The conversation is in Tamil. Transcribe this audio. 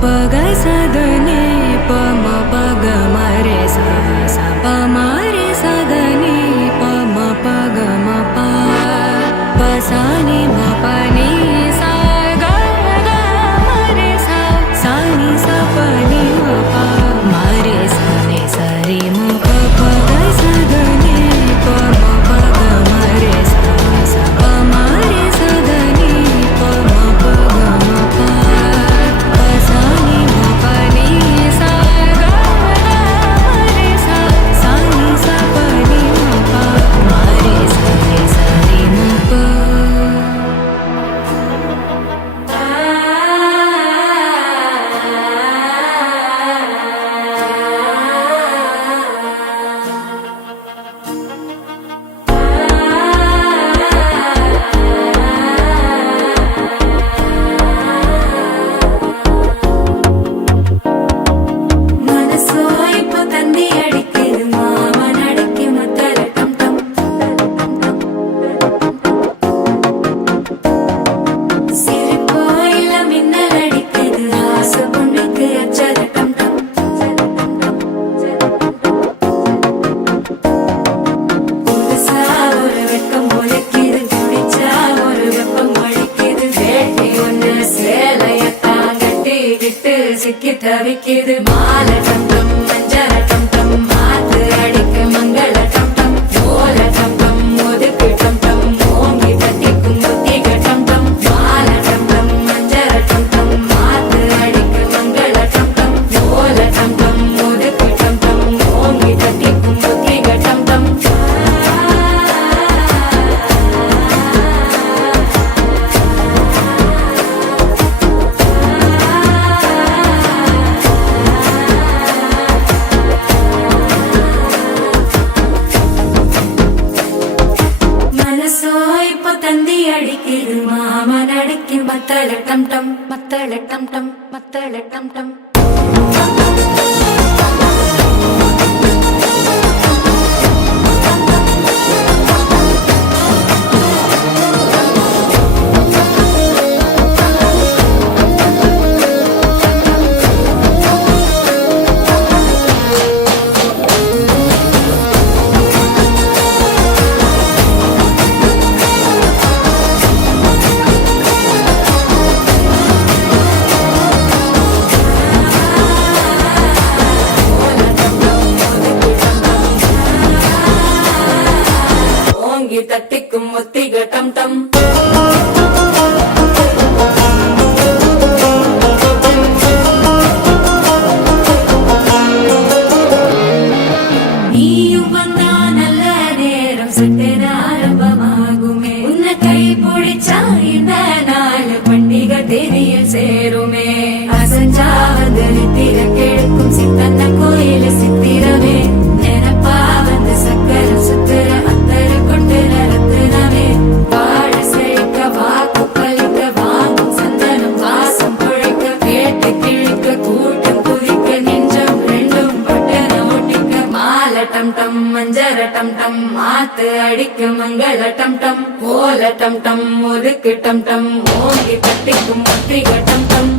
प ग स द नि प म प ग म रे सा सा प म रे सा द नि प म प ग म प प सा नि म प नि सा ग ग म रे सा सा नि सा प नि म प म रे सा नि सा रे म प प ग स द नि प म प ग म रे सा सा प म रे सा द नि प म प ग म प प सा नि म प नि सा ग ग म रे सा सा नि सा प नि म प म रे सा रे सा रे म प மனசோ இப்போ தந்தி அடிக்குது மாமன் அடக்கி மத்தல டம் டம் சிரிப்போ இல்ல மின்னல் அடிக்குது ஆசை பொண்ணுக்கு அச்சத டம் டம் புதுசா ஒரு வெக்கம் முளைக்குது பிடிச்சா ஒரு வெப்பம் அடிக்குது வேட்டி ஒண்ணு சேலையத்தான் கட்டிக்கிட்டு சிக்கி தவிக்குது மாலை டம் டம் மஞ்சள டம் டம் மாத்து அடிக்க மங்கள டம் டம் ஓல டம் டம் ஒதுக்கு டம் டம் ஓங்கி தட்டிக்கும் புத்திக டம் டம் மாலை டம் டம் மஞ்சள டம் டம் மாத்து அடிக்க மங்கள டம் டம் ஓல டம் டம் ஒதுக்கு டம் டம் ஓங்கி தட்டிக்கும் புத்திக டம் டம் மனசோ இப்போ தந்தி அடிக்குது மாமன் அடிக்கி மத்தள டம் டம் மத்தள டம் டம் மத்தள டம் டம் ஓங்கி தட்டிக்கும் ஒத்திக டம் டம் நீயும் வந்தா நல்ல நேரம் சட்டென ஆரம்பமாகுமே உன்னை கை பிடிச்சா இந்த நாள் பண்டிகை தேதியில் சேருமே அசஞ்சா வந்து நித்திர கெடுக்கும் சித்தன்ன கோயில சித்திரமே நினப்பா வந்து சக்கரம் சுத்துற அத்தர கொண்டு நடத்துனவே வாழ செழிக்க வாக்கு பலிக்க வாங்கும் சந்தனம் வாசம் பொழைக்க கேட்டு கிழிக்க கூட்டம் குதிக்க நெஞ்சம் ரெண்டும் பட்டன ஒட்டிக்க மாலை டம் டம் மஞ்சர டம் டம் மாத்து அடிக்க மங்கள டம் டம் ஓல டம் டம் ஒதுக்கு டம் டம் ஓங்கி தட்டிக்கும் ஒத்திக டம் டம்